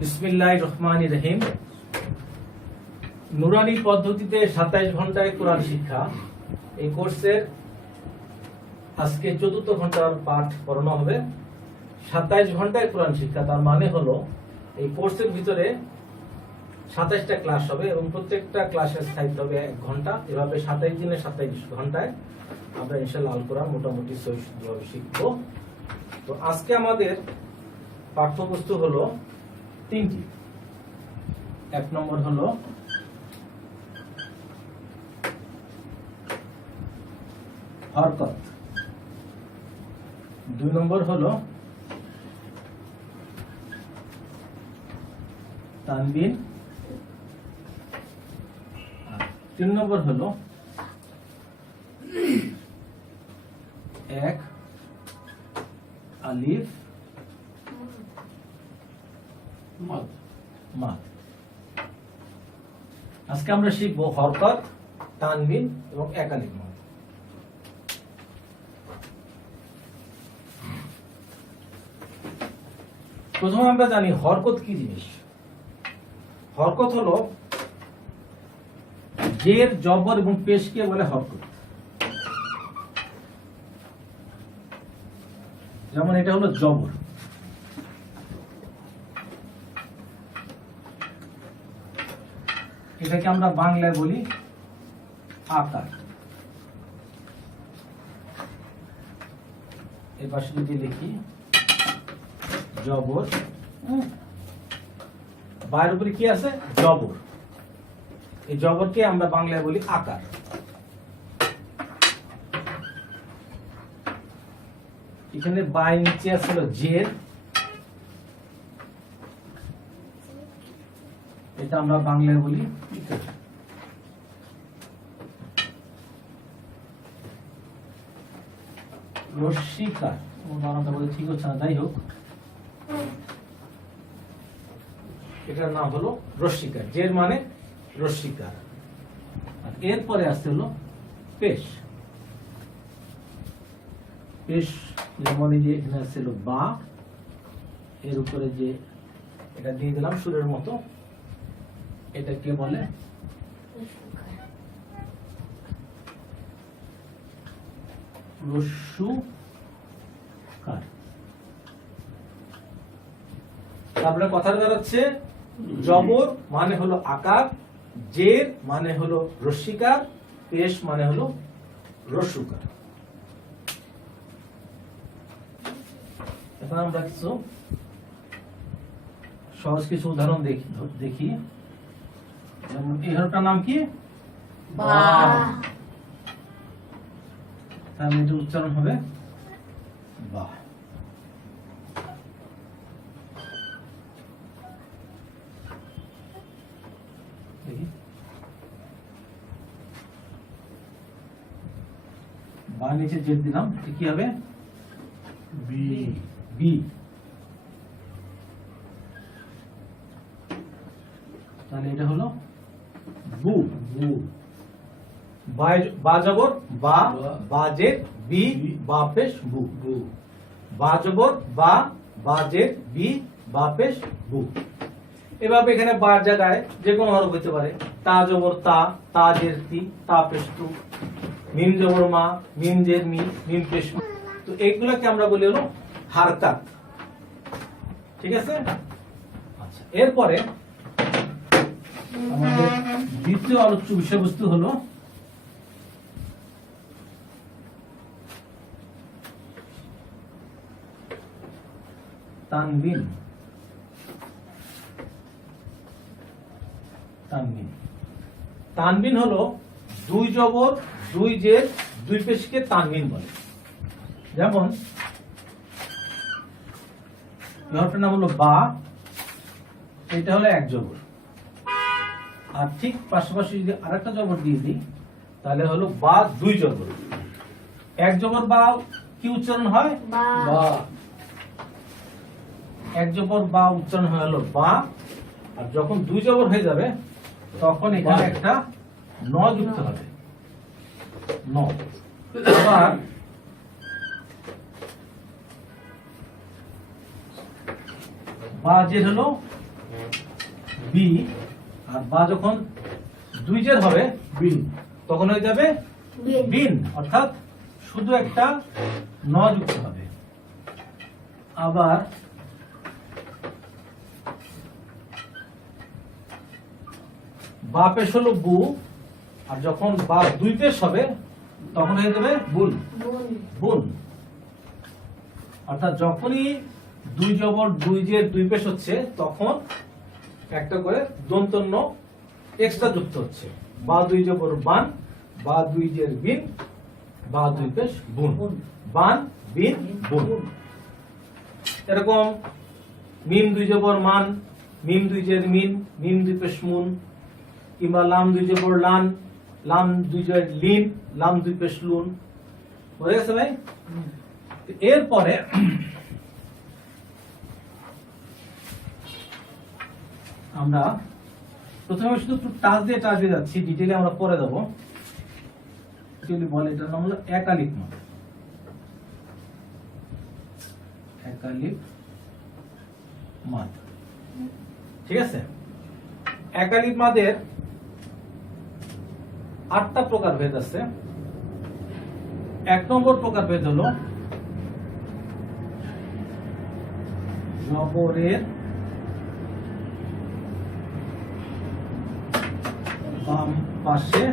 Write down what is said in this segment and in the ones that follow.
বিসমিল্লাহির রহমানির রহিম। নুরানি পদ্ধতিতে 27 ঘন্টায় কোরআন শিক্ষা, এই কোর্সের আজকে 4র্থ ঘন্টার পাঠ পড়ানো হবে। 27 ঘন্টায় কোরআন শিক্ষা তার মানে হলো এই কোর্সের ভিতরে 27টা ক্লাস হবে এবং প্রত্যেকটা ক্লাসের স্থায়িত্ব হবে 1 ঘন্টা। এভাবে 27 দিনে 27 ঘন্টায় আমরা ইনশাআল্লাহ আল কোরআন মোটামুটি সহিষ্ণুভাবে শিখব। তো আজকে আমাদের পাঠ্যবস্তু হলো 3টি। 1 নম্বর হলো হরকত, 2 নম্বর হলো তানবিন, 3 নম্বর হলো 1 আলিফ মাদ। আজকে আমরা শিখব হরকত, তানবিন এবং 1 আলিফ মাদ। প্রথমে আমরা জানি হরকত কি জিনিস। হরকত হলো জের, জবর এবং পেশকে বলে হরকত। যেমন এটা হলো জবর, এটাকে আমরা বাংলায় বলি আকার। এর পাশে যদি লিখি জবর, বাইরের উপরে কি আছে? জবর। এই জবরকে আমরা বাংলায় বলি আকার। এখানে বাই নিচে আছে জের, এটা আমরা বাংলায় বলি রস্যিকার। বানানটা বলে ঠিক হচ্ছে না, যাই হোক এটার নাম হলো রস্যিকার। জের মানে রস্যিকার। আর এরপরে আসছে হলো পেশ। পেশ যেমন এই যে এখানে আসছে হলো বা, এর উপরে যে এটা দিয়ে দিলাম সুরের মতো, এটাকে বলে রস্যুকার। তারপরে কথা দাঁড়াচ্ছে জবর মানে হলো আকার, জের মানে হলো রস্যিকার, পেশ মানে হলো রস্যুকার। এখন আমরা কিছু সহজ কিছু উদাহরণ দেখি। যেমন এই হরফটার নাম কি? বা। তাহলে এটা উচ্চারণ হবে বা। বা নিচে জেদ দিলাম, কি হবে? বি। বি। তাহলে এটা হলো বু। বু। বা জবর বা, বা জের বি, বা পেশ বু। বু। বা জবর বা, বা জের বি, বা পেশ বু। এভাবে এখানে বার জায়গায় যে কোনো হরফ হতে পারে। তা জবর তা, তা জের তি, তা পেশ তু। মিম জবর মা, মিম জের মি, মিম পেশ মু। তো এইগুলোকে আমরা বলি হলো হারকাত। ঠিক আছে? আচ্ছা, এরপরে আমাদের দ্বিতীয় আলোচ্য বিষয়বস্তু হলো তানবিন। তানবিন, তানবিন হলো 2 জবর 2 জের 2 পেশকে তানবিন বলে। যেমন হরফটার নাম হলো বা, এটা হলো 1 জবর। আর ঠিক পাশাপাশি যদি আরেকটা জবর দিয়ে দিই তাহলে হলো বা 2 জবর। 1 জবর বা কি উচ্চারণ হয়? বা। 1 জবর বা উচ্চারণ হয় হলো বা। আর যখন 2 জবর হয়ে যাবে তখন এখানে একটা ন যুক্ত হবে, ন। আবার বা জের হলো বি, আর বা যখন দুই জের হবে বিন তখন হয়ে যাবে বিন, অর্থাৎ শুধু একটা ন যুক্ত হবে। আবার বা পেশ হলো বু, আর যখন বা দুই পেশ হবে তখন হয়ে যাবে বুন বুন। অর্থাৎ যখনই দুই জবর দুই জের দুই পেশ হচ্ছে তখন একটা করে দন্তন্য এক্সট্রা যুক্ত হচ্ছে। বা দুই জবর বান, বা দুই জের বিন, বা দুই পেশ বুন, বান বিন বুন। এরকম মিম দুই জবর মান, মিম দুই জের মিন, মিম দুই পেশ মুন, কিংবা লাম দুই জবর লান, লাম দুই জের লিন, লাম দুই পেশ লুন। বুঝে গেছে ভাই? এরপরে আমরা প্রথমে শুধু একটু টাচ দিয়ে যাচ্ছি, ডিটেইলে আমরা পরে দেবো। যদি বলে এটার নাম হলো একালিক মাদ। একালিক মাদ, ঠিক আছে? একালিক মাদের 8টা প্রকার ভেদ আছে। 1 নম্বর প্রকার ভেদ হলো জবরের বাম পাশে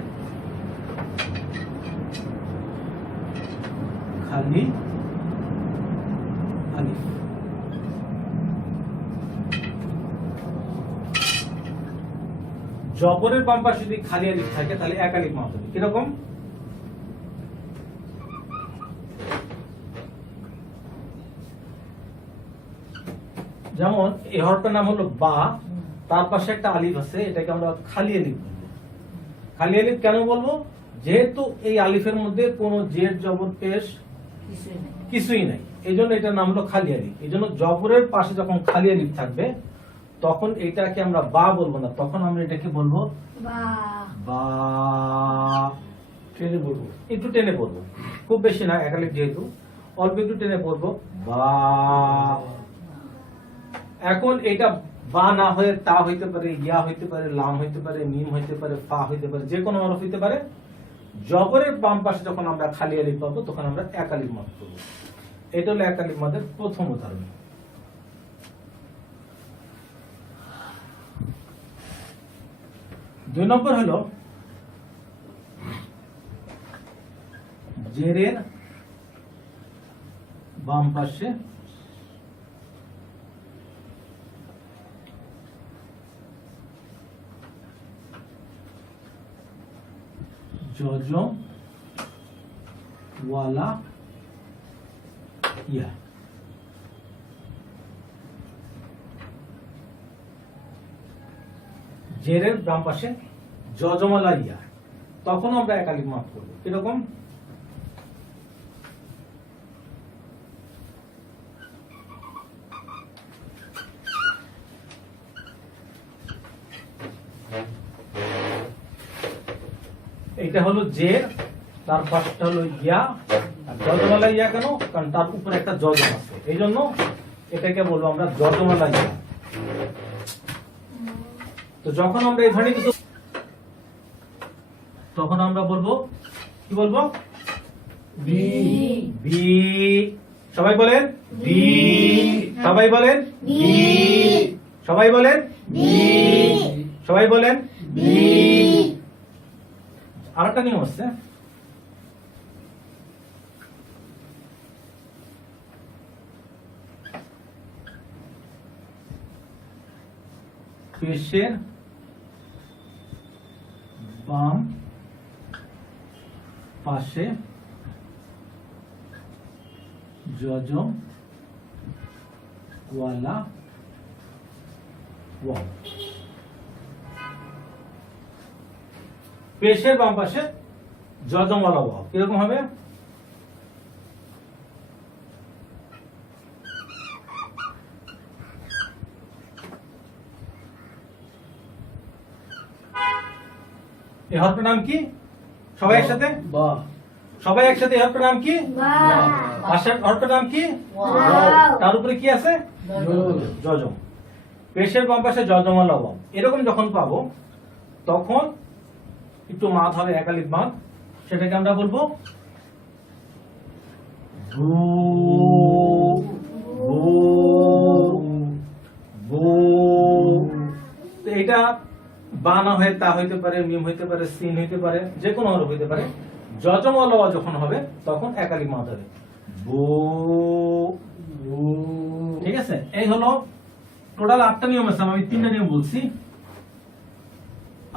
খালি আলিফ। জবরের বাম পাশে যদি খালি আলিফ থাকে তাহলে একালিক মাদ হবে। কিরকম? যেমন এই হরফটার নাম হলো বা, তার পাশে একটা আলিফ আছে, এটাকে আমরা খালি আলিফ বলবো। খালি আলিফ কেন বলবো? যেহেতু এই আলিফের মধ্যে কোনো জের জবর পেশ কিছুই নাই, এই জন্য এটার নাম হলো খালি আলিফ। এই জন্য জবরের পাশে যখন খালি আলিফ থাকবে তখন এটাকে আমরা বা বলবো না, তখন আমরা এটাকে বলবো বা। টেনে বলবো, একটু টেনে পড়বো, খুব বেশি না, একালিফ যেহেতু অল্প একটু টেনে পড়বো বা। এখন এটা বা না হয়ে তা হইতে পারে, ইয়া হইতে পারে, লাম হইতে পারে, মিম হইতে পারে, ফা হইতে পারে, যে কোনো হরফ হইতে পারে। জবরের বাম পাশে যখন আমরা খালি আলিফ পাবো তখন আমরা একালিফ মাদ করবো। এটা হলো একালিফ মাদের প্রথম উদাহরণ। দুই নম্বর হলো জেরের বাম পাশে জজম ওয়ালা ইয়া। জেরের বাম পাশে জজম ওয়ালা ইয়া, তখন আমরা একালিফ মাদ করবো। কিরকম? এটা হলো জের, তার পাশটা হলো ইয়া। আর জজমালা ইয়া কেন? কারণ তার উপরে একটা জজম আছে, এই জন্য এটাকে বলবো আমরা জজমালা ইয়া। তো যখন আমরা এই ধরনের কিছু, তখন আমরা বলবো কি বলবো? B B. সবাই বলেন বি, সবাই বলেন বি, সবাই বলেন বি, সবাই বলেন বি। আরেকটা নিয়ম আছে, পেশের বাম পাশে জজম ওয়ালা ওয়াও। পেশের বাম পাশে জজম ওয়ালা ওয়াও কিরকম হবে? এই হরফের নাম কি? সবাই একসাথে, বা। সবাই একসাথে। এই হরফের নাম কি? বা। পাশের হরফের নাম কি? ওয়াও। তার উপরে কি আছে? জজম। জজম। পেশের বাম পাশে যজমা লবম এরকম যখন পাবো তখন একটু মাদ হবে একালিক মাদ, সেটাকে আমরা বলবো ভূ ভূ ভূ। তো এটা বা না হয়ে তা হইতে পারে, মিম হইতে পারে, সিন হইতে পারে, যে কোনো হরফ হইতে পারে। যজমা লওয়া যখন হবে তখন একালিক মাদ হবে বু। ঠিক আছে, এই হলো টোটাল 8টা নিয়ম আছে। আমি 3টা নিয়ম বলছি,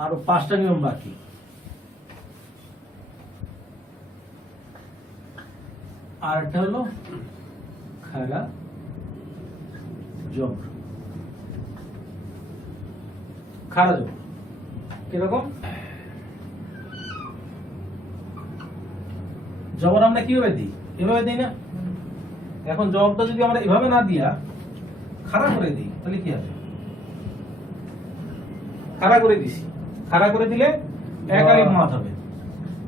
আর 5টা নিয়ম বাকি। আর একটা হলো খারা জবর। খারা জবর কিরকম? জবর আমরা কিভাবে দিই? এভাবে দিই না? এখন জবাবটা যদি আমরা এভাবে না দিয়া খাড়া করে দিই তাহলে কি হবে? খাড়া করে দিছি, খাড়া করে দিলে এক আলিফ মাদ হবে,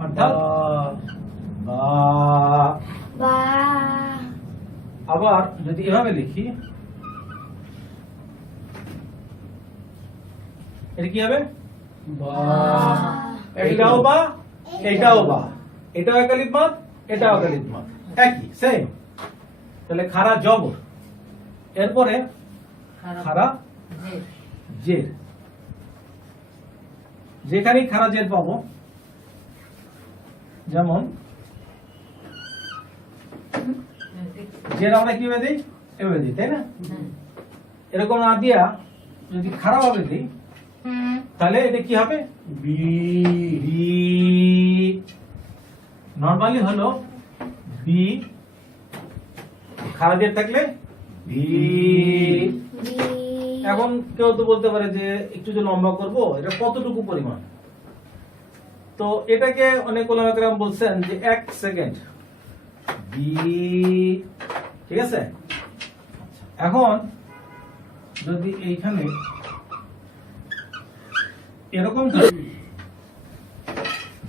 অর্থাৎ বা। বা। আবার যদি এভাবে লিখি এটা কি হবে? বা। এটাও বা, এটাও বা, এটাও এক আলিফ মাদ, এটাও এক আলিফ মাদ, একই সেম। তাহলে খাড়া জবর, এরপরে খাড়া জের। যেখানেই খাড়া জের পাবো, যেমন জের আমরা কিভাবে দিই? এভাবে দিই, তাই না? এরকম না দিয়া যদি খারাপ ভাবে দিই তাহলে এটা কি হবে? বি। নরমালি হলো বি, খারাপ জের থাকলে বি। এখন কেউ তো বলতে পারে যে একটু যে লম্বা করব, এটা কতটুকু পরিমাণ? তো এটাকে অনেক ওলামা কেরাম বলছেন যে 1 সেকেন্ড বি। ঠিক আছে, এখন যদি এইখানে এরকম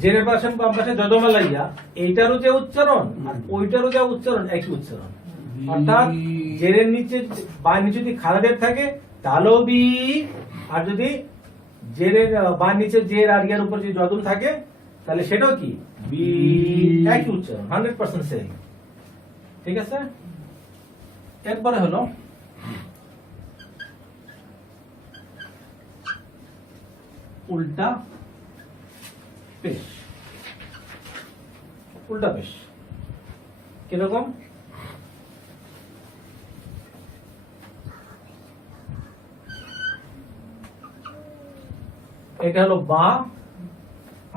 জেরের পাশে বাম পাশে যজমা লাইয়া এইটারও যে উচ্চারণ আর ওইটারও যে উচ্চারণ একই উচ্চারণ, অর্থাৎ জেরের নিচে বা নিচে যদি খারাজের থাকে তাহলেও বি, আর যদি জেরের বা নিচে জের আর ইয়ার উপর যদি যজম থাকে তাহলে সেটাও কি বি, একই উচ্চারণ, 100% সেম। ঠিক আছে, এরপরে হলো উল্টা পেশ। উল্টা পেশ কিরকম? এটা হলো বা।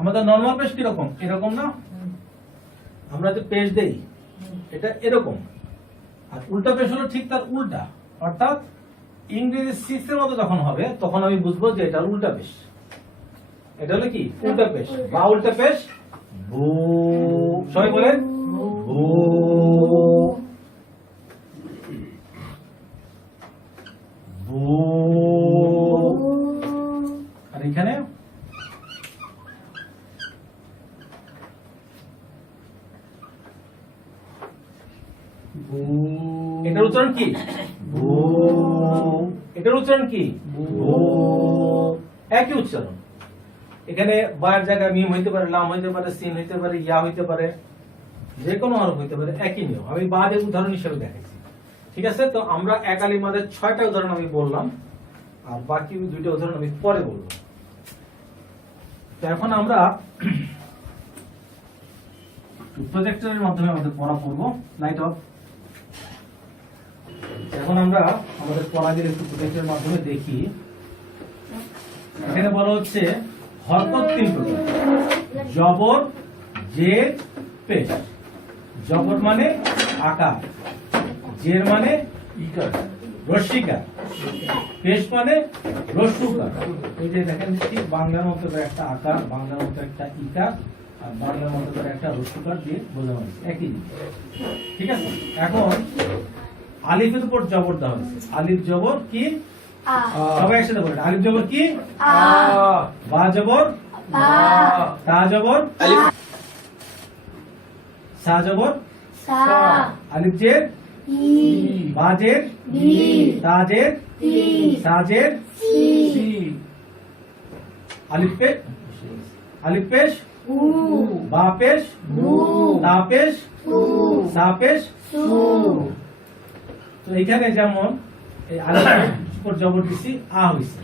আমাদের নরমাল পেশ কিরকম? এরকম না? আমরা যে পেশ দেই এটা এরকম, আর উল্টা পেশ হলো ঠিক তার উল্টা, অর্থাৎ ইংরেজি 6 এর মতো যখন হবে তখন আমি বুঝবো যে এটা উল্টা পেশ। এটা হলো কি? উল্টা পেশ বা উল্টা পেশ বু। সবাই বলেন বু। বু। আর এখানে এটার উচ্চারণ কি? বু। এটার উচ্চারণ কি? বু। একই উচ্চারণ। এখানে বার জায়গায় মিম হইতে পারে, লাম হইতে পারে, সিন হইতে পারে, ইয়া হইতে পারে, যে কোনো হরফ হইতে পারে, একই নিয়ম। আমি বাদের উদাহরণ হিসেবে দেখাইছি। ঠিক আছে, তো আমরা এক আলিফ মাদের 6টা উদাহরণ আমি বললাম, আর বাকি 2টা উদাহরণ আমি পরে বলবো। তো এখন আমরা প্রজেক্টরের মাধ্যমে আমাদের পড়া পড়বো। Light off. এখন আমরা আমাদের পড়াগুলো একটু প্রজেক্টরের মাধ্যমে দেখি। এখানে বলা হচ্ছে হরকত 3 প্রকার: জবর, জের, পেশ। জবর মানে আকার, জের মানে ইকার রস্যিকার, পেশ মানে রস্যুকার। এই যে দেখেন ঠিক বাংলার মতো করে একটা আকার, বাংলার মতো একটা ইকার, আর বাংলার মতো করে একটা রস্যুকার দিয়ে বোঝানো হয়েছে, একই জিনিস। ঠিক আছে, এখন আলিফের উপর জবর দেওয়া হয়েছে। আলিফ জবর কি? আ। সবাই একসাথে বলেন, আলিফ জবর কি? আ। বা জবর বা। তা জবর সা জবর সা। আলিফ জের ই বাজের বি তাজের তি সাজের সি সি আলিফ পেশ আলিফ পেশ উ বা পেশ বু তা পেশ সু সা পেশ সু তো এখানে যেমন এই আলিফের উপর জবর দিছি আ হইছে,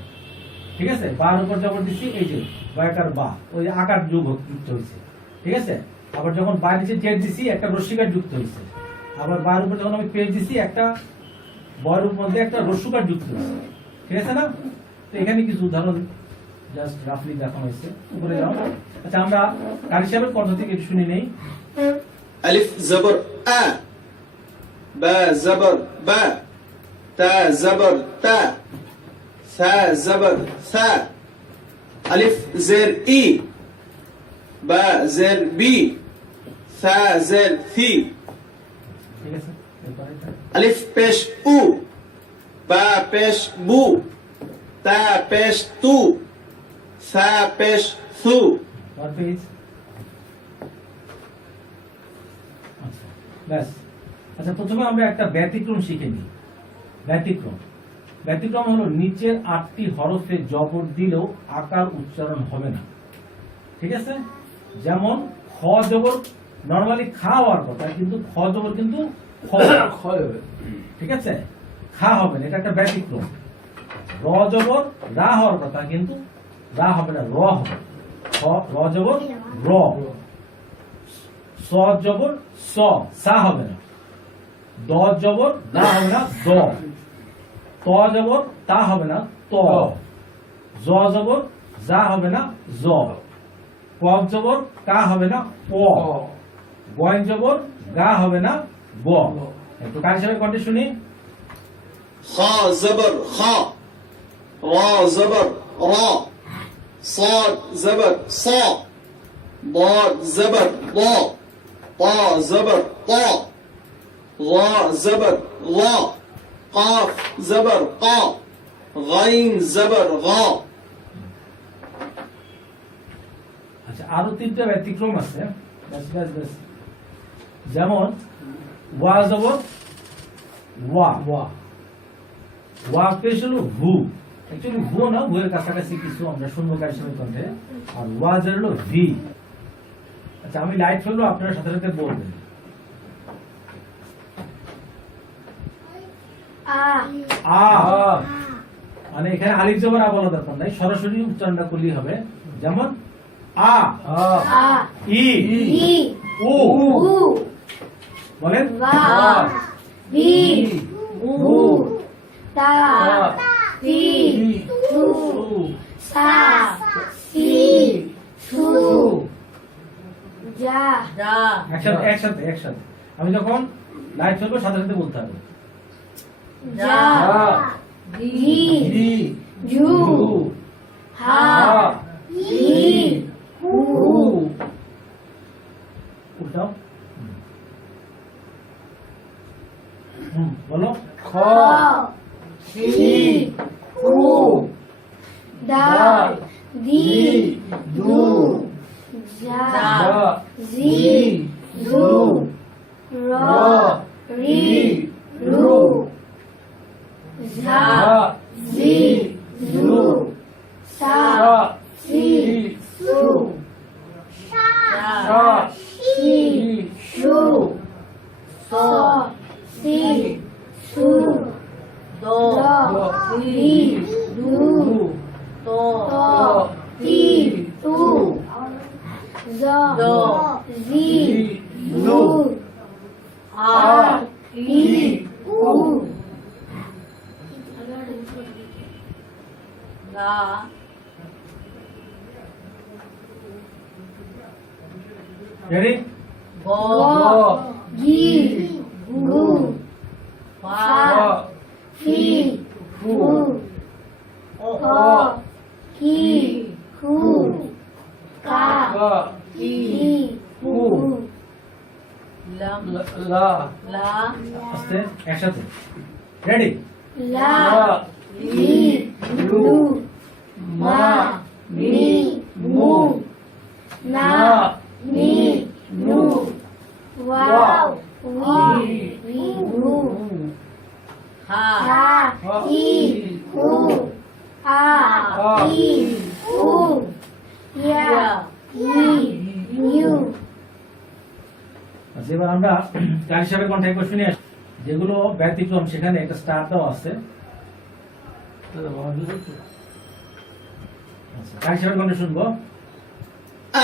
ঠিক আছে, বার উপর জবর দিছি এই যে বয়াকার বা, ওই আকার যুক্ত হইছে, ঠিক আছে। আবার যখন বা নিচে জেড দিছি একটা রস্যিকার যুক্ত হইছে, আবার বার উপর যখন আমি পেশ দিছি একটা বয়ের মধ্যে একটা রস্যকার যুক্ত হইছে, ঠিক আছে না। তো এখানে কিছু উদাহরণ জাস্ট রাফলি দেখানো হয়েছে, উপরে যাও। আচ্ছা আমরা কারি সাহেবের কণ্ঠ থেকে একটু শুনি নেই। ألف زبر أ با زبر با تا زبر تا ثا زبر ثا ألف زر إي با زر بي ثا زر ثي ঠিক আছে, এরপরে ألف بيش أو با بيش بو تا بيش تو ثا بيش ثو What page? আচ্ছা, ব্যাস। আচ্ছা প্রথমে আমরা একটা ব্যতিক্রম শিখে নিই। ব্যতিক্রম হলো নিচের 8টি হরফে জবর দিলেও আকার উচ্চারণ হবে না, ঠিক আছে। যেমন খ জবর নরমালি খা হওয়ার কথা, কিন্তু খ জবর কিন্তু খ, ক্ষয় হবে। ঠিক আছে, খা হবে না, এটা একটা ব্যতিক্রম। র জবর রা হওয়ার কথা, কিন্তু রা হবে না, র হবে। র জবর র, স জবর স, সা হবে না। দ জবর দা হবে না, দ। ত জবর তা হবে না, ত। জ জবর যা হবে না, জ। কফ জবর কা হবে না, প। গয় জবর গা হবে না, গ। একটু কার হিসাবে কণ্ঠে শুনি। خا زبر خا را زبر را صاد زبر صا ضاد زبر ضا طا زبر طا ظا زبر ظا قاف زبر قا غين زبر غا আচ্ছা আরো 3টা ব্যতিক্রম আছে, ব্যাস ব্যাস ব্যাস। যেমন ওয়া জবর ওয়া, ওয়া পেশ হলো ভু, অ্যাকচুয়ালি ভু না, ভুয়ের কাছাকাছি কিছু আমরা শূন্যকার হিসেবে কণ্ঠে। আর ওয়া যার হলো ভি। আচ্ছা আমি লাইট ফেলবো, আপনারা সাথে সাথে বলবেন। আ আ, মানে এখানে আলিফ জবর আ বলা দরকার নাই, সরাসরি উচ্চারণটা করলেই হবে। যেমন আ, আ ই, ই উ, উ বলেন। বা বি বু তা পি তু সা সি সু যা একসাথে একসাথে একসাথে। আমি যখন লাইট ফেলবো সাথে সাথে বলতে হবে। যা জি জু হা হি হু উল্টাও। বলো। খ সি হু দা দি দু যা জি জু র রি রু ঝা জি জু সা সি সু শা সি সু স সি সু দ রি দু ত তি তু জ জি জু আ ই উ রেডি? গ গি গু ফা ফি ফু ক কি খু কা কি হু লা আস্তে একসাথে। রেডি? লা লি লু মা মি মু না নি নু ওয়াও উই রি রু ই উ ইয়া ই ইউ। আচ্ছা, এবার আমরা কার হিসাবে কণ্ঠে একবার শুনে আসি। যেগুলো ব্যতিক্রম সেখানে একটা স্টার দেওয়া আছে। আচ্ছা, কার হিসাবে কণ্ঠে শুনবো।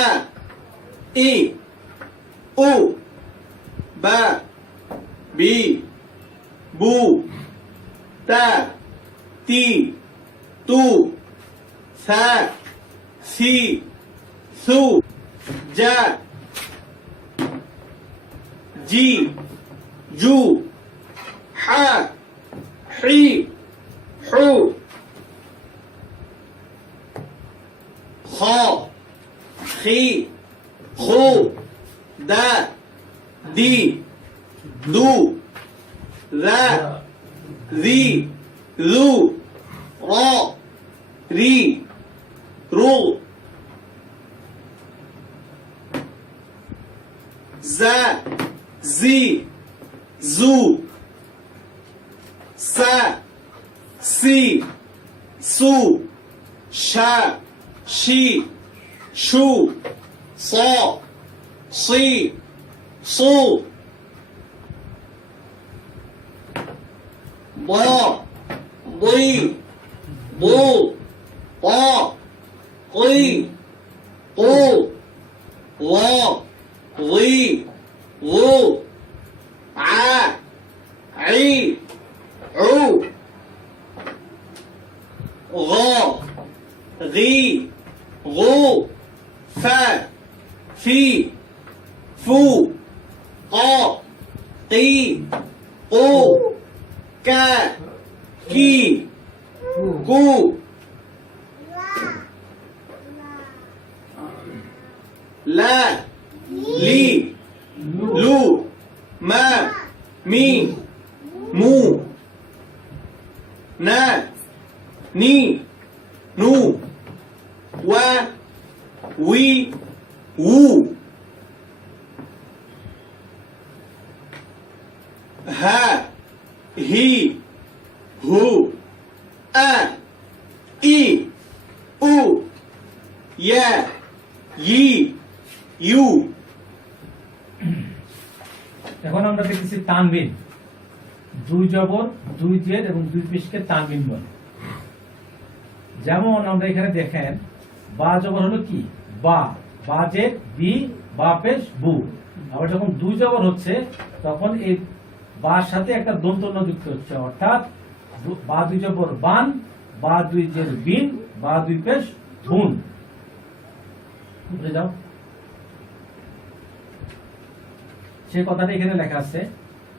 আ ই উ বা বি বু তা তি তু সা সি সু যা জি জু হা হি হু খ খি খু দা দি দু রা রি রু র রি রু যা জি জু সা সি সু শা শি শু স সি সু ব বই বু প কই কু ল লি লু আ ই উ غ غي غو فا في فو قا قي قو كا كي كو لا لي لو ما مي مو نا ني نو وا وي وو ها هي هو أ إي أو يا ي ইউ। এখন আমরা দেখতেছি তানবিন। দুই জবর, দুই জের এবং দুই পেশকে তানবিন বলে। যেমন আমরা এখানে দেখেন বা জবর হলো কি বা, বা জের বি, বা পেশ বু। আবার যখন দুই জবর হচ্ছে তখন এই বার সাথে একটা দন্ত ন যুক্ত হচ্ছে, অর্থাৎ বা দুই জবর বান, বা দুই জের বিন, বা দুই পেশ ধুন। বুঝে যাও, সে কথাটা এখানে লেখা আছে।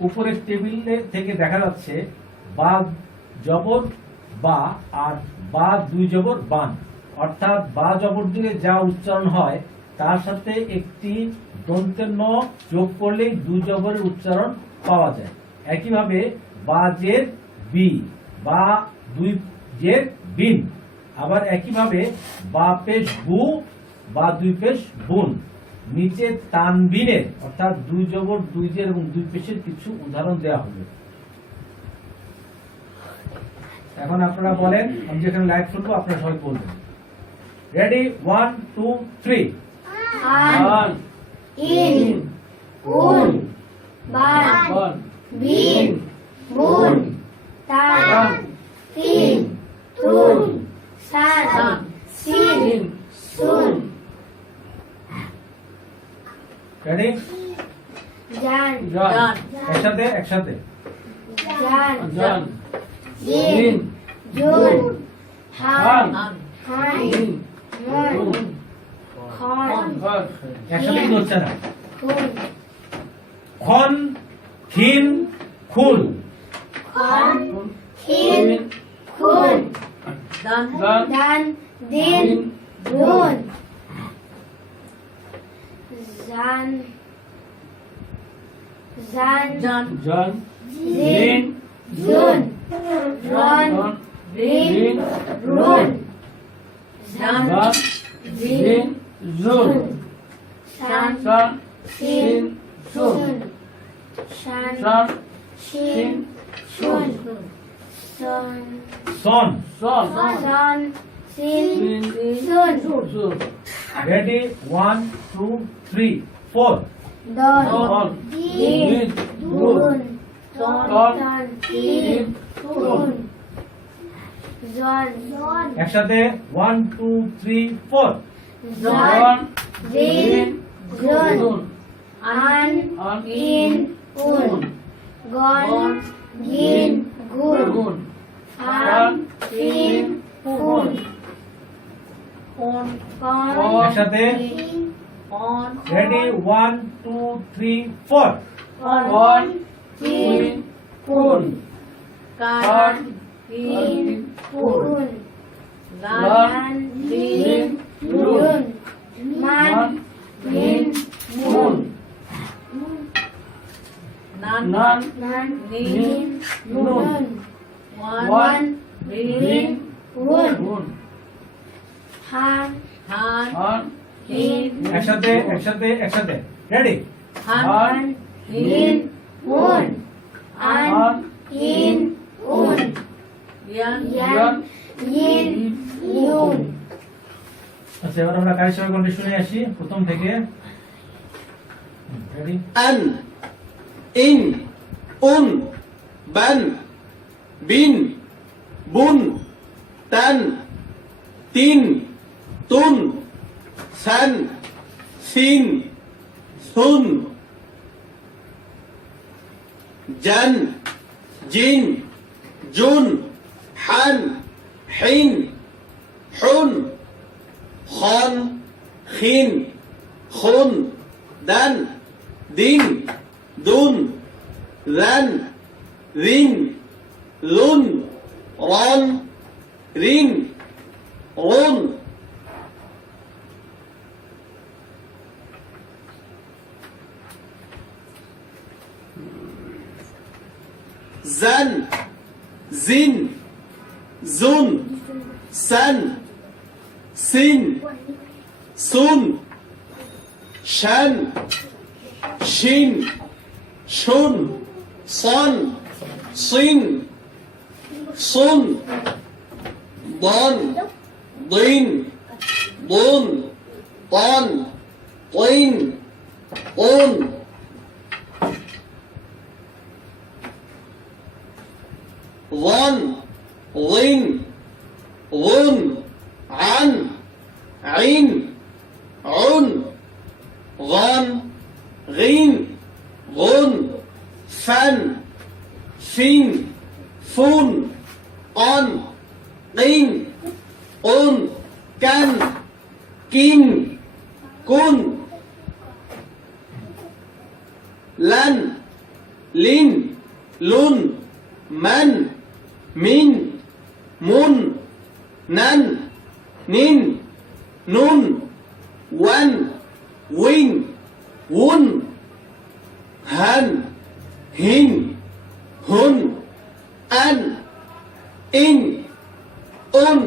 উপরের টেবিলে থেকে দেখা যাচ্ছে বা জবর বা আর বা দুই জবর বান, অর্থাৎ বা জবর দিয়ে যা উচ্চারণ হয় তার সাথে একটি দন্তের ন যোগ করলেই দুই জবরের উচ্চারণ পাওয়া যায়। একইভাবে বা জের বি, বা দুই জের বিন। আবার একইভাবে বা পেশ বু, বা দুই পেশ বুন। নিচে তানবিনের অর্থাৎ দুই জবর, দুই জের এবং দুই পেশের কিছু উদাহরণ দেওয়া হলো। এখন আপনারা বলেন, আমি যেখানে লাইভ শুনবো আপনারা সবাই বলবেন। রেডি, 1 2 3। আন ইন উন বান বিন বুন তান তিন তুন সান সিন সুন। রেডি, জান জান একসাথে একসাথে। জান জান জিন জুন হান হান হাইন মুন খন হর একসাথে কিন্তু হচ্ছে না। খুন খন, খিন, খুন। খন খিন খুন দান দান দিন দুন জান জান জান জান জিন জুন রন রিন রুন জান জান জিন জুন শান সান সিন সুন সুন শান সান শিন সুন সন সন, সন সন Sin. Sun. Sun. Ready? 1, 2, 3, 4. Don. Don. Din. Dun. Don. Tan. Tin. Tun. Zon. একসাথে 1, 2, 3, 4. Zon. Zin. Zun. Zun. An. An. In. Un. Gon. Gin. Gun. Gun. Fan. Fin. Fun. Kon. একসাথে On. Ready? 1, 2, 3, 4. On. Tin. Kun. Kan. Tin. Kun. Lan. Din. Dun. Man. Min. Mun. Nan. Nan. Nin. Nun. Wan. Rin. Wun. Gun. Han. Han. Hin. একসাথে Ready? Han. Hin. Hun. An. In. Un. Yan. Yin. Yun. আচ্ছা, এবার আমরা কারি সবাই কণ্ঠে শুনে আসি প্রথম থেকে। Ready? An, in, un, ban, bin, bun, tan, tin, tun, san, sin, sun, jan, jin, jun, han, hin, hun, khon, khin, khun, dan, din, dun, ran, rin, lun, ron, rin, run. Zan, zin, zun, san, sin, sun, shan, shin, shun, son, sin, sun, don, din, dun, ton, tin, un. Ron, lin, lun, an, in, un, ron, rin, run, fan, fin, fun, on, in, un, can, kin, kun, lan, lin, lun, man, min, mun, nan, nin, nun, wan, win, wun, han, hin, hun, an, in, un,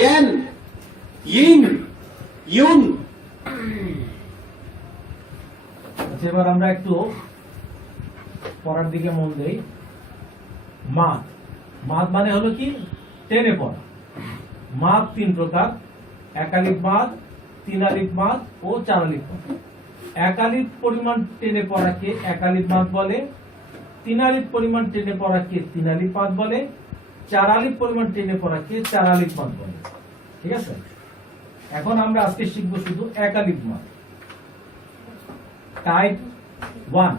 yan, yin, yun. আচ্ছা, এবার আমরা একটু পড়ার দিকে মন দেই। মাদ মানে হলো কি? টেনে পড়া। মাদ 3 প্রকার: একালিক মাদ, 3 আলিফ মাদ ও 4 আলিফ মাদ। একালিক পরিমাণ টেনে পড়াকে একালিক মাদ বলে, 3 আলিফ পরিমাণ টেনে পড়াকে 3 আলিফ মাদ বলে, 4 আলিফ পরিমাণ টেনে পড়াকে 4 আলিফ মাদ বলে। ঠিক আছে? এখন আমরা আজকে শিখব শুধু একালিক মাদ। টাইপ 1,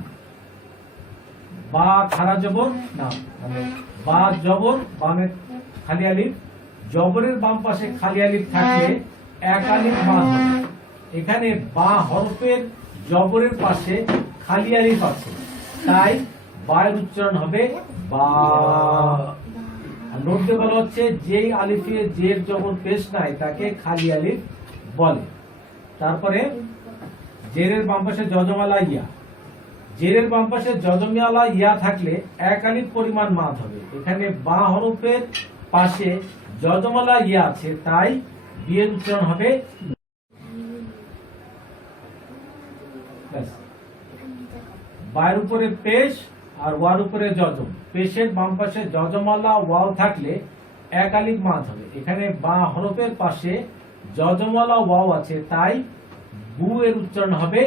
বা খাড়া জবর না, মানে বা জবর, বামে খালি আলিফ, জবরের বাম পাশে খালি আলিফ থাকলে এক আলিফ মাদ হবে। এখানে বা হরফের জবরের পাশে খালি আলিফ আছে, তাই বায়ের উচ্চারণ হবে বা। আর নোট দিয়ে বলা হচ্ছে যেই আলিফে জের জবর পেশ নাই তাকে খালি আলিফ বলে। তারপরে জেরের বাম পাশে যজমালা ইয়া, জেরের বাম পাশে যজমালা ইয়া থাকলে এক আলিফ পরিমাণ মাদ হবে। এখানে বা হরফের পাশে যজমালা ইয়া আছে, তাই বিয়ের উচ্চারণ হবে। বায়ের উপরে পেশ আর ওয়ার উপরে যজম। পেশের বাম পাশে যজমালা ওয়াও থাকলে একালিক মাদ হবে। এখানে বা হরফের পাশে যজমালা ওয়াও আছে, তাই বু এর উচ্চারণ হবে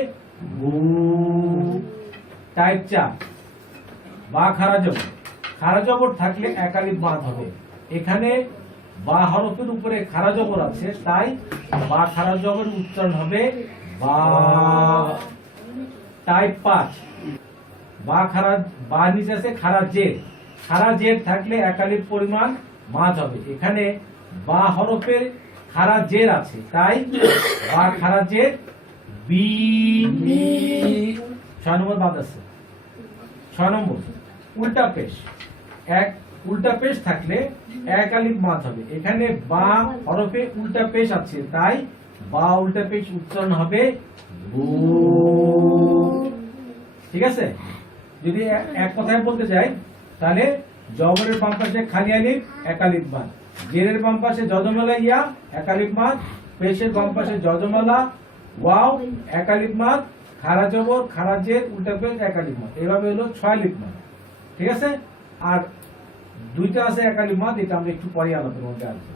বু। টাইপ 4 বা খারা জবর। খারা জবর থাকলে একালিক মাদ হবে। এখানে বা হরফের উপরে খারা জবর আছে, তাই বা খারা জবর উচ্চারণ হবে বা। টাইপ 5 বা খারা, বা নিচে আছে খারা জের। খারা জের থাকলে একালিক পরিমাণ মাদ হবে। এখানে বা হরফের খারা জের আছে, তাই বা খারা জের বি। 6 নম্বর বাদ আছে। 6 নম্বর উল্টা পেশ। উল্টা পেশ থাকলে একালিক মাদ হবে। এখানে বা হরফে উল্টা পেশ আছে, তাই বা উল্টা পেশ উচ্চারণ হবে বু। ঠিক আছে, যদি এক কথায় বলতে যাই তাহলে জবরের বাম পাশে খালি আলিফ একালিক মাদ, জেরের বাম পাশে যজমালা ইয়া একালিক মাদ, পেশের বাম পাশে যজমালা ওয়াও একালিক মাদ, খারা জবর খারা জের উল্টা পেশ একালিক মাদ। এভাবে হলো 6 আলিফ মাদ। ঠিক আছে, আর দুইটা আছে একালিক মাদ, এটা আমরা একটু পরে আলোচনা করতে আসবো।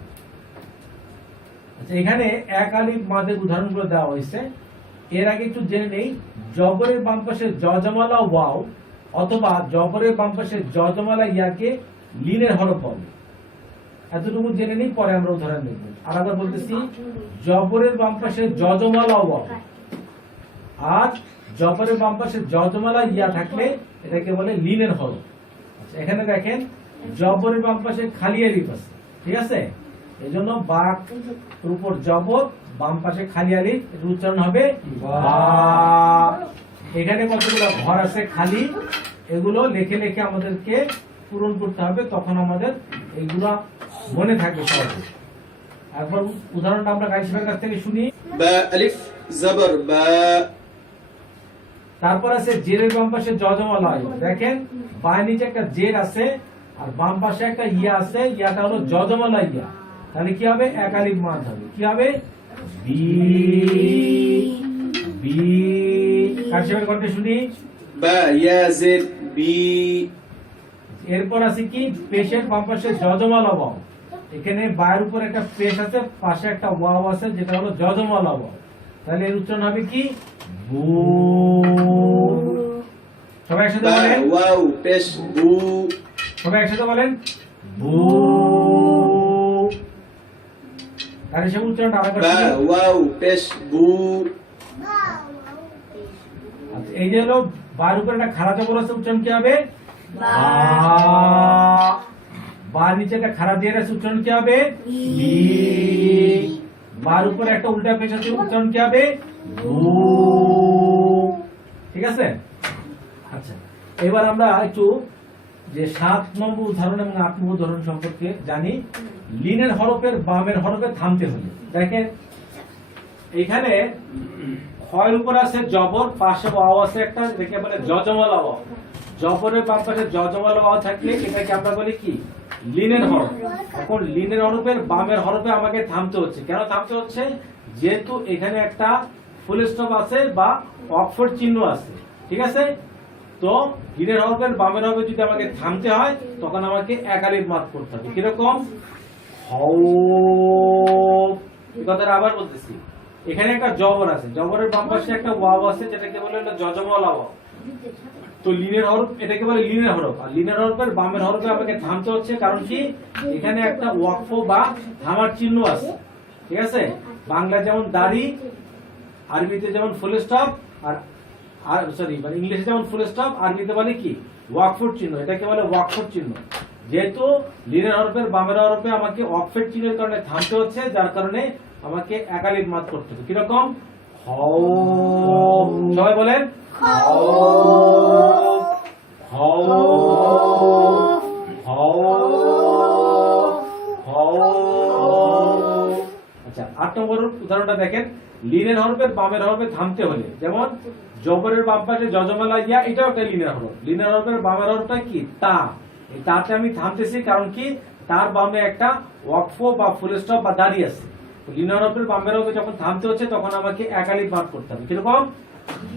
আচ্ছা, এখানে একালিক মাদের উদাহরণগুলো দেওয়া হয়েছে। এর আগে একটু জেনে নেই, জবরের বাম পাশে যজমালা ওয়াও অথবা জবরের বাম পাশে যজমালা ইয়াকে লিনের হরফ বলে। এতটুকু জেনে নিই, পরে আমরা উদাহরণ দেখব। আর আবার বলতেছি, জবরের বাম পাশে যজমালা ওয়াও আর জবরের বাম পাশে যজমালা ইয়া থাকলে এটাকে বলে লিনের হরফ। আচ্ছা, এখানে দেখেন জবরের বাম পাশে খালি আলিফ আছে। ঠিক আছে, এজন্য বা উপর জবর বাম পাশে খালি আলিফ, এর উচ্চারণ হবে বা। এখানে কতগুলো ঘর আছে খালি, এগুলো লিখে লিখে আমাদেরকে পূরণ করতে হবে, তখন আমাদের এগুলো মনে থাকবে সহজে। এরপর উদাহরণটা আমরা গাইস ভাইয়ের কাছ থেকে শুনি। বা আলিফ জবর বা। তারপর আছে জেরের বাম পাশে যজমালা আলিফ। দেখেন বাঁ নিচে একটা জের আছে আর বাম পাশে একটা ইয়া আছে, ইয়াটা হলো যজমালা ইয়া, তাহলে কি হবে একালিক মাদ হবে। কি হবে বি। বি কাশিমের কণ্ঠে শুনি। বা ইয়া জের বি। এরপর আছে কি পেশের বাম পাশে যজমালা ওয়াও। এখানে বায়ের উপর একটা পেশ আছে, পাশে একটা ওয়াও আছে, যেটা হলো যজমালা ওয়াও, তাহলে এর উচ্চারণ হবে কি বু। সবাই একসাথে বা বলেন, ওয়াও পেশ বু। সবাই একসাথে বলেন বু। তাহলে সে উচ্চারণটা আরেকবার বা শুনি। ওয়াও পেশ বু। আচ্ছা, এই যে হলো বার উপরে একটা খাড়া জবর আছে, উচ্চারণ কি হবে বা। বার নিচে একটা খাড়া জের আছে, উচ্চারণ কি হবে বি। বার উপরে একটা উল্টা পেশ আছে, উচ্চারণ কি হবে বু। ঠিক আছে। আচ্ছা, এবার আমরা একটু যে 7 নম্বর উদাহরণ এবং 8 নম্বর উদাহরণ সম্পর্কে জানি। লিনের হরফের বামের হরফে থামতে হলে দেখেন এখানে ক্ষয়ের উপর আছে জবর, পাশে ওয়াও আছে একটা, এটাকে বলে যজমালা ওয়াও। জবরের বাম পাশে যজমালা ওয়াও থাকলে এটাকে আমরা বলি কি লিনের হরফ। এখন লিনের হরফের বামের হরফে আমাকে থামতে হচ্ছে। কেন থামতে হচ্ছে? যেহেতু এখানে একটা ফুল স্টপ আছে বা অক্ষর চিহ্ন আছে। ঠিক আছে, তো লিনের হরফের বামের হরফে যদি আমাকে থামতে হয় তখন আমাকে একালিফ মাদ করতে হবে। কিরকম হাও। এই কথাটা আবার বলতেছি, এখানে একটা জবর আছে, জবরের বাম পাশে একটা ওয়াও আছে, যেটাকে বলে হলো যজমালা ওয়াও। তো লিনের হরফ, এটাকে বলে লিনের হরফ। আর লিনের হরফের বামের হরফে আমাকে থামতে হচ্ছে, কারণ কি এখানে একটা ওয়াকফ বা থামার চিহ্ন আছে। ঠিক আছে, বাংলা যেমন দাড়ি, আরবিতে যেমন ফুল স্টপ, আর সরি মানে ইংলিশে যেমন ফুল স্টপ, আরবিতে বলে কি ওয়াকফের চিহ্ন, এটাকে বলে ওয়াকফের চিহ্ন। যেহেতু লিনের হরফের বামের হরফে আমাকে ওয়াকফের চিহ্নের কারণে থামতে হচ্ছে, যার কারণে আমাকে একালিফ মাদ করতে হবে। কিরকম হাও। সবাই বলেন হাও হাও হাও হাও। আচ্ছা, 8 নম্বর উদাহরণটা দেখেন। লিনের হরফের বামের হরফে থামতে হলে, যেমন জবরের বাম পাশে যজমালা ইয়া, এটাও একটা লিনের হরফ। লিনের হরফের বামের হরফটা কি তা। এই তাতে আমি থামতেছি, কারণ কি তার বামে একটা ওয়াকফ বা ফুল স্টপ বা দাড়ি আছে। লিনের হরফের বামের হরফে যখন থামতে হচ্ছে তখন আমাকে একালিফ মাদ করতে হবে। কিরকম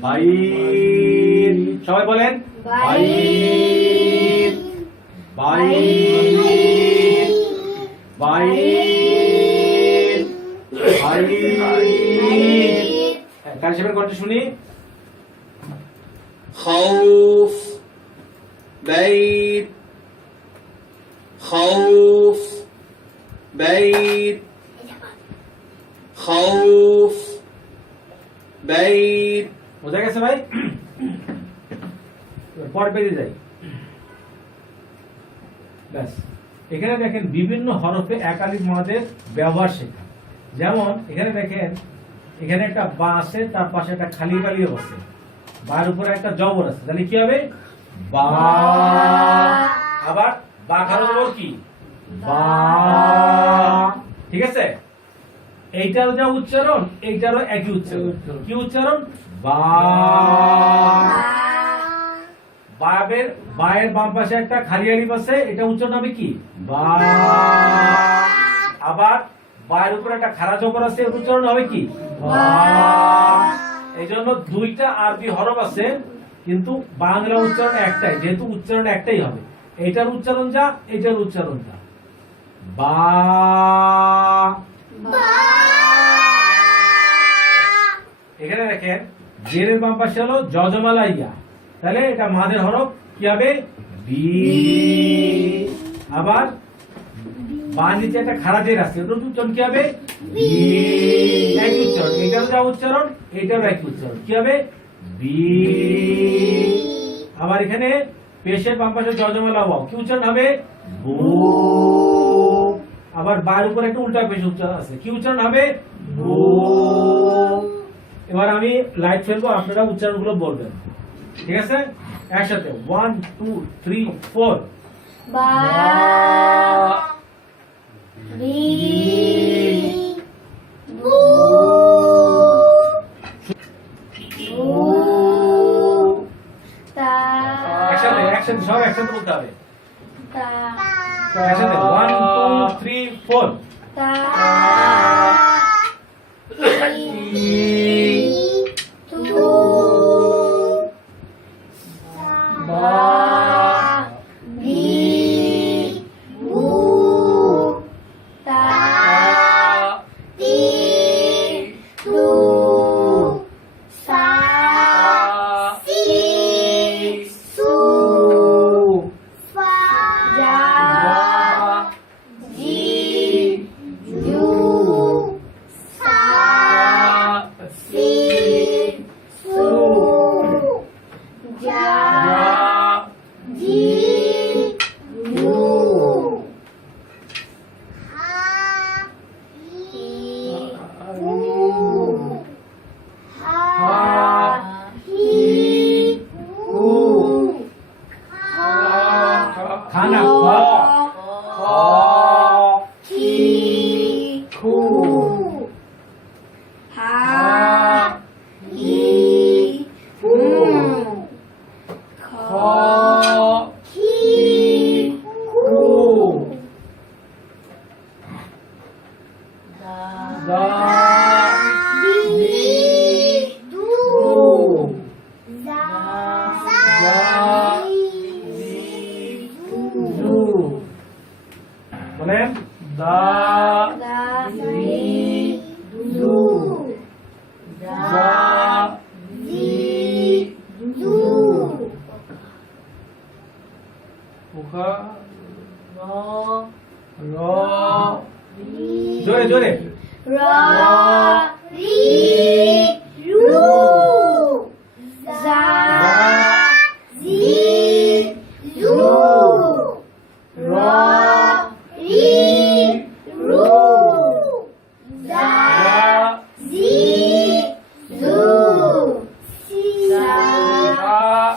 বাইর, সবাই বলেন বাইর, বাইর, বাইর, বাইর। কারি সাহেবের কণ্ঠে শুনি। خوف بيت خوف بيت خوف بيت বোঝা গেছে ভাই? পর পেজে যাই। ব্যাস, এখানে দেখেন বিভিন্ন হরফে একাধিক মাদের ব্যবহার শেখা। যেমন এখানে দেখেন, এখানে একটা বা আছে, তার পাশে একটা খালি কালিও আছে, বার উপরে একটা জবর আছে, তাহলে কি হবে? বা। আবার বা খালো জবর কি? বা। ঠিক আছে, এইটারও যা উচ্চারণ, এইটারও একই উচ্চারণ। কি উচ্চারণ? বা। বায়ের বাম পাশে একটা খালি আলিফ আছে, এটা উচ্চারণ হবে কি? বা। আবার বায়ের উপরে একটা খাড়া জবর আছে, এর উচ্চারণ হবে কি? বা। এই জন্য দুইটা আরবি হরফ আছে, কিন্তু বাংলা উচ্চারণ একটাই, যেহেতু উচ্চারণ একটাই হবে। এটার উচ্চারণ যা, এটার উচ্চারণ যা। বা। এখানে দেখেন জেরের বাম পাশে হলো জজমালা ইয়া, তাহলে এটা মাদের হরফ, কি হবে? বি। আবার বা নিচে একটা খাড়া জের আছে, ওটার উচ্চারণ কি হবে? বি। একই উচ্চারণ, এটারও যা উচ্চারণ, এটারও একই উচ্চারণ, কি হবে? বি। আবার এখানে পেশের বাম পাশে জজমালা ওয়াও, কি উচ্চারণ হবে? বু। আবার বার উপরে একটা উল্টা পেশ উচ্চারণ আছে, কি উচ্চারণ হবে? বু। এবার আমি লাইট ফেলবো, আপনারা উচ্চারণগুলো বলবেন, ঠিক আছে? একসাথে 1 2 3 4। বা রি বু বু তা একসাথে একসাথে সব একসাথে বলতে হবে। তা একসাথে 1 2 3 4। তা তু বা বি বু তা তি তু সা সি সু ফা যা জি জু সা সি সু যা জি জু হা হি হু হা হি হু হা খানা খ খ হি খু হা হি হু খ খ হি খু দা দি দু দু যা যা জি জু। বলেন দা দা দি দু যা জি জু উখা র র জোরে জোরে র রি রু যা জি জু র রি রু যা জি জু সা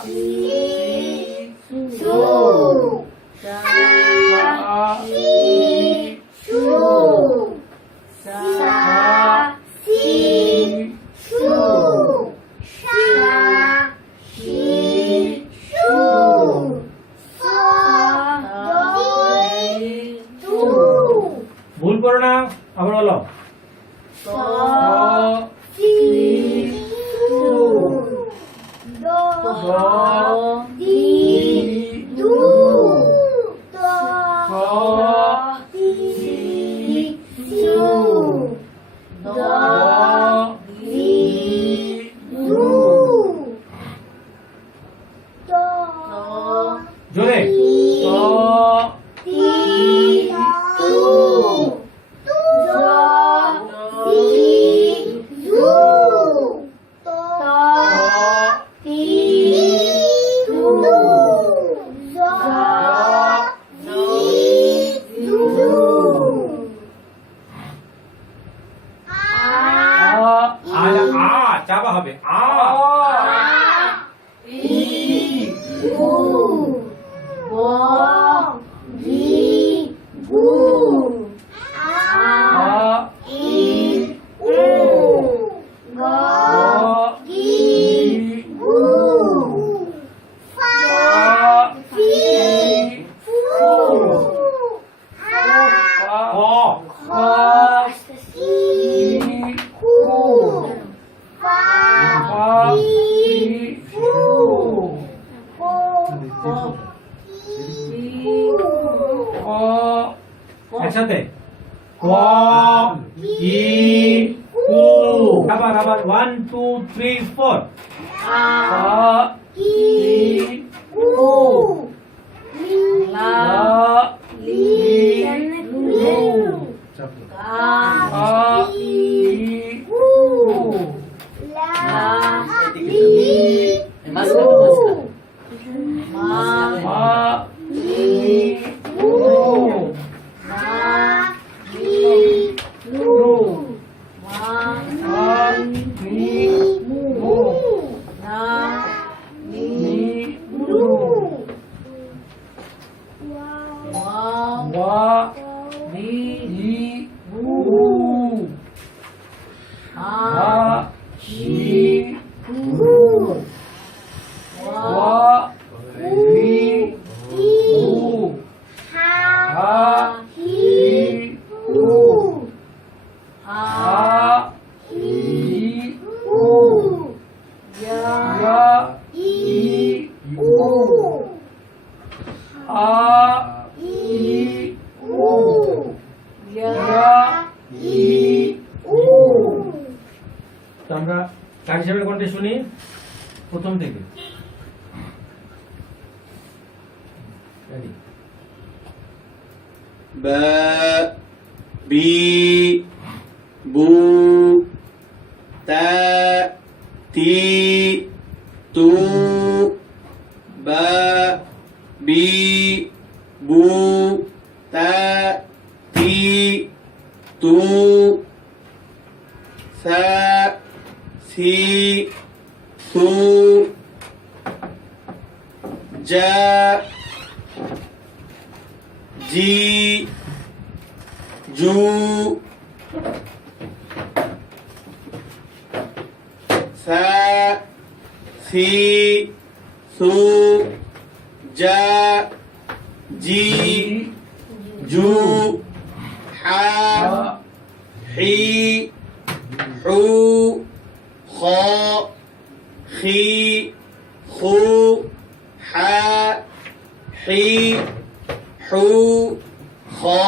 সি সু সা সি সু সা সি সু সা সি সু সা তু ভুল করো না, আবার বলো। সা সি সু di du do di su do di du do জোরে di du do di du do di du do di du চাপা হবে একসাথে ক ই কু আবার 1 2 3 4 তো আমরা কার হিসাবে কোনটা শুনি প্রথম থেকে ready ba bi bu ta ti tu ba bi bu ta ti tu sa si su ja ji ju sa si su ja ji ju ha hi hu kha khi khu ha hi hu kha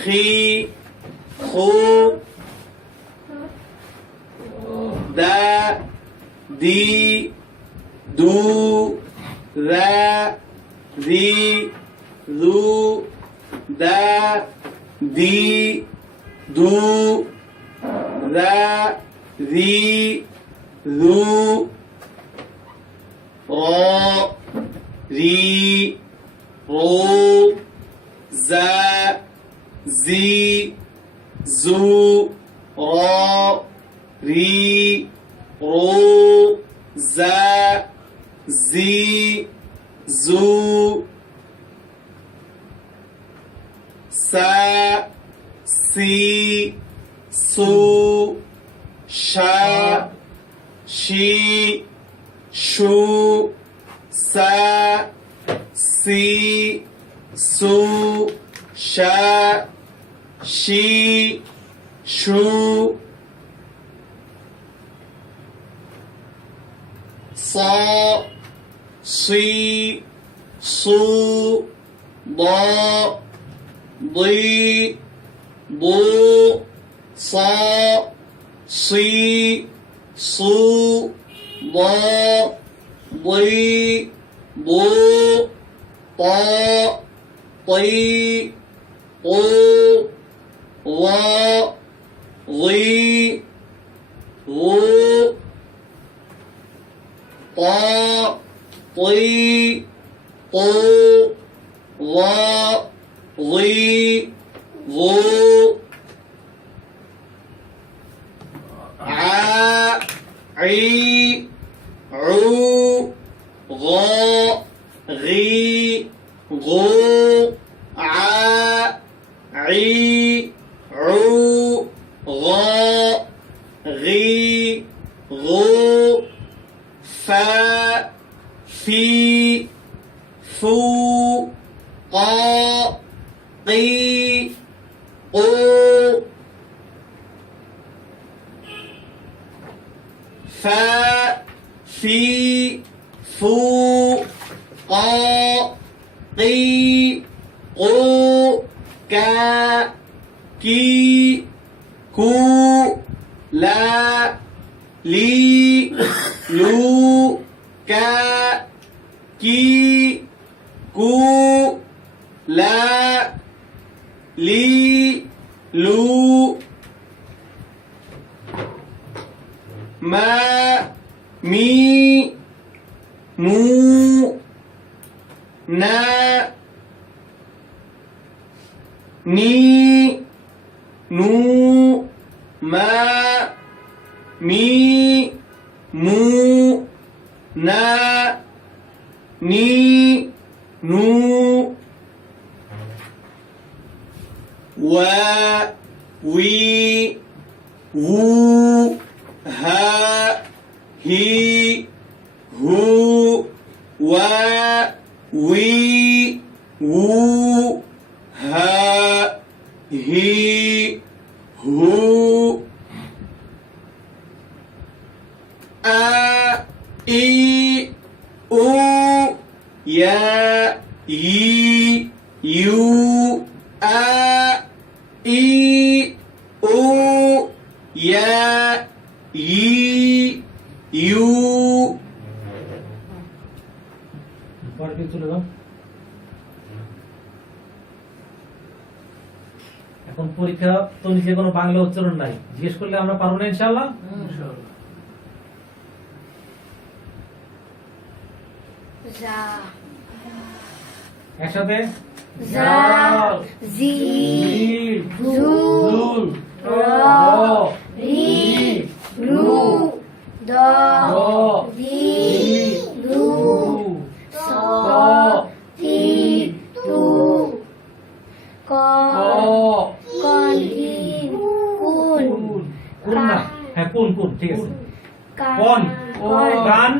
khi khu da di du ra ri lu da di du ra ri lu ra ri ro za zi zu ra ri ro za zi zu sa si su sha shi shu sa si su sha shi shu صا صي صو ضا ضي ضو صا صي صو ضا ضي ضو طا طي طو ضا ضي ضو طا طي طو ضا ضي ضو ع عي عو غا غي غو ع عي عو غا غي غو فا في فو قا قي قو فا في فو قا قي قو كا كي كو لا لي لو كا كي كو لا لي لو ما مي مو نا ني نو ما مي مو نا ني نو وا وي وو ها هي هو وا وي وو ها هي هو آ إي أو يا يي يو آ إي أو يا يي يو পরে চলে যাও। এখন পরীক্ষা তো নিচে কোনো বাংলা উচ্চারণ নাই, জিজ্ঞেস করলে আমরা পারবো না ইনশাআল্লাহ। যা একসাথে যা জি জু র রি রু দ দি দু স তি তু ক কন কি কুন কোন না, হ্যাঁ কোন কোন ঠিক আছে। কন কান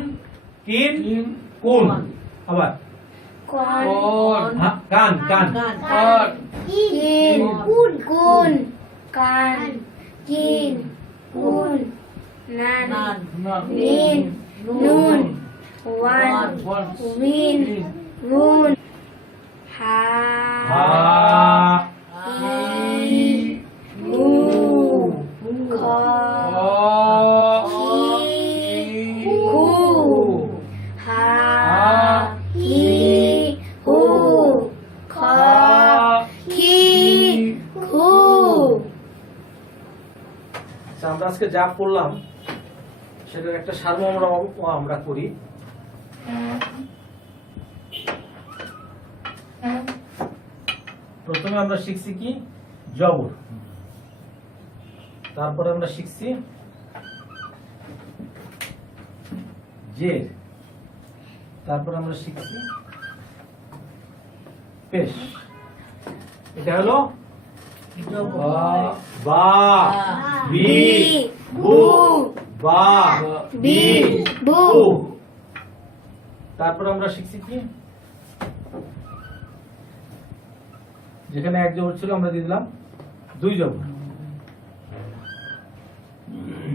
কিন কোন, আবার হ্যাঁ, কান কান কিন কুন কুন কান কিন কুন নান নিন নুন ওয়ান উইন রুন হা হি হু খ হু হা হি হু খ হি হু। আচ্ছা, আমরা আজকে যা পড়লাম সেটার একটা সারমর্ম আমরা করি। প্রথমে আমরা শিখছি কি জবর, তারপরে আমরা শিখছি জের, তারপর আমরা শিখছি পেশ। এটা হলো বা বি বু বা বি বু। তারপর আমরা শিখছি কি যেখানে এক জবর ছিল আমরা দিয়ে দিলাম দুই জবর,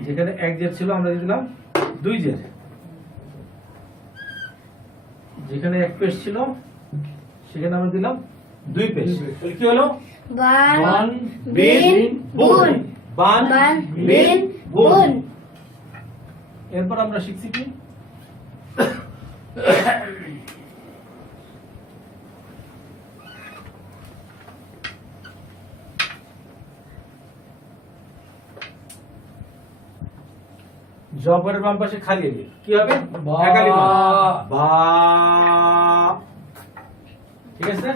যেখানে এক জের ছিল আমরা দিয়ে দিলাম দুই জের। যেখানে 1 পেজ ছিল সেখানে আমরা দিলাম 2 পেজ। তাহলে কি হলো? বান বিন বুন বান বান বিন বিন বুন। বুন এরপর আমরা শিখছি কি? জবরের বাম পাশে খালি এলিফ কি হবে? বা। একালি মাদ। বা। ঠিক আছে?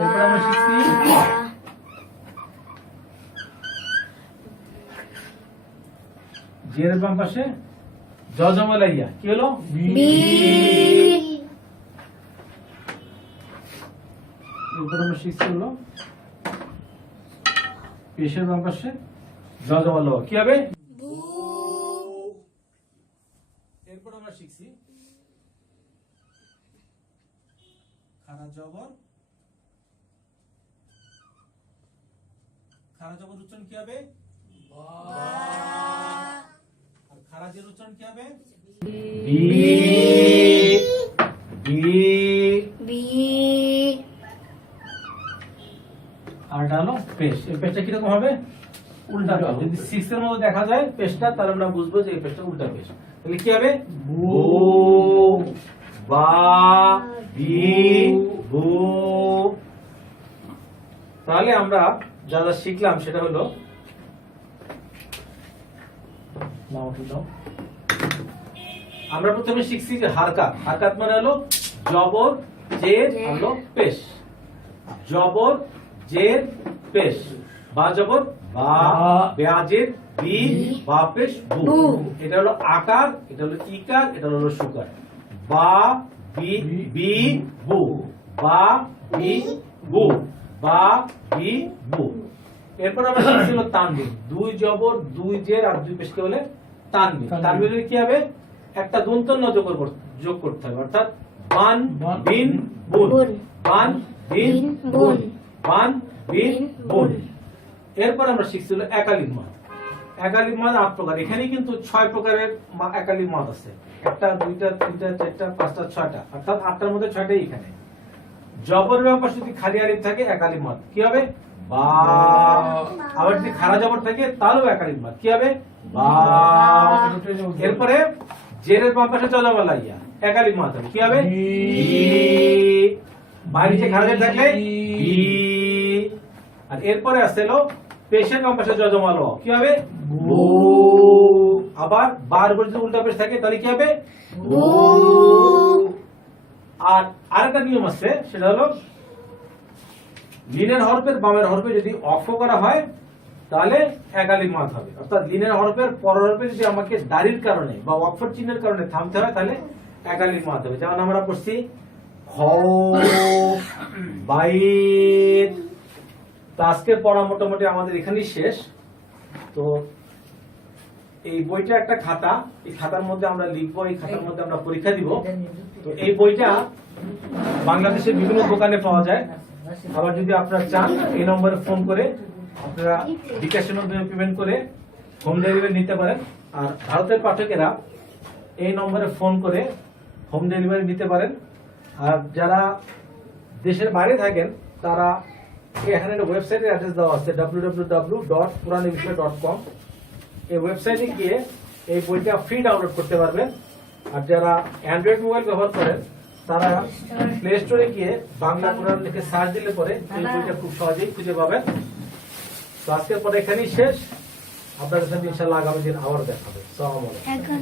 এরপর আমরা শিখছি জের বাম পাশে জজমালাইয়া কি হলো? বি এরপর আমরা শিখছি হলো পেশের বাম পাশে জজমাল কি হবে? বু এরপর আমরা শিখছি খারা জবর উচ্চারণ কি হবে? আর খারাজের উচ্চারণ কি হবে? বি বি বি আর এটা হলো পেশ। এই পেশটা কিরকম হবে? উল্টা পেশ। যদি 6 এর মধ্যে দেখা যায় পেশটা তাহলে আমরা বুঝবো যে এই পেশটা উল্টা পেশ। তাহলে কি হবে? বু বা বি বু। তাহলে আমরা যা যা শিখলাম সেটা হলো আমরা প্রথমে শিখছি যে হারকাত। হারকাত মানে হলো জবর জের আর হলো পেশ। জবর জের পেশ। বা জবর বা, বেয়াজের বি, বা পেশ বু। বু। এটা হলো আকার, এটা হলো ইকার, এটা হলো সুকার। বা বি বি বু, বা বি বু, বা বি বু। এরপর আমরা শিখছি হলো তানবিন। 2 জবর 2 জের আর 2 পেশকে বলে তানবিন। তানবিনের কি হবে? একটা দন্তন্য যোগ করতে হবে, অর্থাৎ বান বিন বুন, বুন। বান বিন বিন বুন, বুন। বান বিন বুন। বুন। এরপর আমরা শিখছিল একালিক মাদ। একালিক মাদ 8 প্রকার। এখানে কিন্তু 6 প্রকারের একালিক মাদ আছে। 1টা 2টা 3টা 4টা 5টা 6টা, অর্থাৎ 8টার মধ্যে 6টাই এখানে। জবর ব্যাপার যদি খালি আলিফ থাকে একালিক মাদ কি হবে? বা। আবার যদি খাড়া জবর থাকে তাহলেও একালিক মাদ কি হবে? বা। এরপরে জেরের বাম পাশে জজমালাইয়া একালিক মাদ হবে কি হবে? বি। বাইরে খাড়া জের থাকলে বি। আর এরপরে আসলো পেশের বাম পাশে জজমাল কি হবে? বু। আবার বার উপর যদি উল্টা পেশ থাকে তাহলে কি হবে? বু। আর আরেকটা নিয়ম আছে, সেটা হলো লিনের হরফের বামের হরফে যদি অক্ষ করা হয় তাহলে একালিক মাদ হবে, অর্থাৎ লিনের হরফের পরের হরফে যদি আমাকে দাড়ির কারণে বা অক্ষর চিহ্নের কারণে থামতে হয় তাহলে একালিক মাদ হবে। যেমন আমরা পড়ছি খ বাইত। তো আজকে পড়া মোটামুটি আমাদের এখানেই শেষ। তো এই বইটা একটা খাতা, এই খাতার মধ্যে আমরা লিখবো, এই খাতার মধ্যে আমরা পরীক্ষা দিব। তো এই বইটা বাংলাদেশের বিভিন্ন দোকানে পাওয়া যায়। আবার যদি আপনারা চান এই নম্বরে ফোন করে আপনারা বিকাশের মাধ্যমে পেমেন্ট করে হোম ডেলিভারি নিতে পারেন। আর ভারতের পাঠকেরা এই নম্বরে ফোন করে হোম ডেলিভারি নিতে পারেন। আর যারা দেশের বাইরে থাকেন তারা এখানে একটা ওয়েবসাইটের অ্যাড্রেস দেওয়া আছে www.quranebishaya.com। এই ওয়েবসাইটে গিয়ে এই বইটা ফ্রি ডাউনলোড করতে পারবেন। আর যারা অ্যান্ড্রয়েড মোবাইল ব্যবহার করেন তারা প্লে স্টোরে গিয়ে বাংলা কোরআন লিখে সার্চ দিলে পরে এই বইটা খুব সহজেই খুঁজে পাবেন। তো আজকের পরে এখানেই শেষ। আপনাদের সাথে ইনশাআল্লাহ আগামী দিন আবার দেখা হবে। আসসালামু আলাইকুম। এখন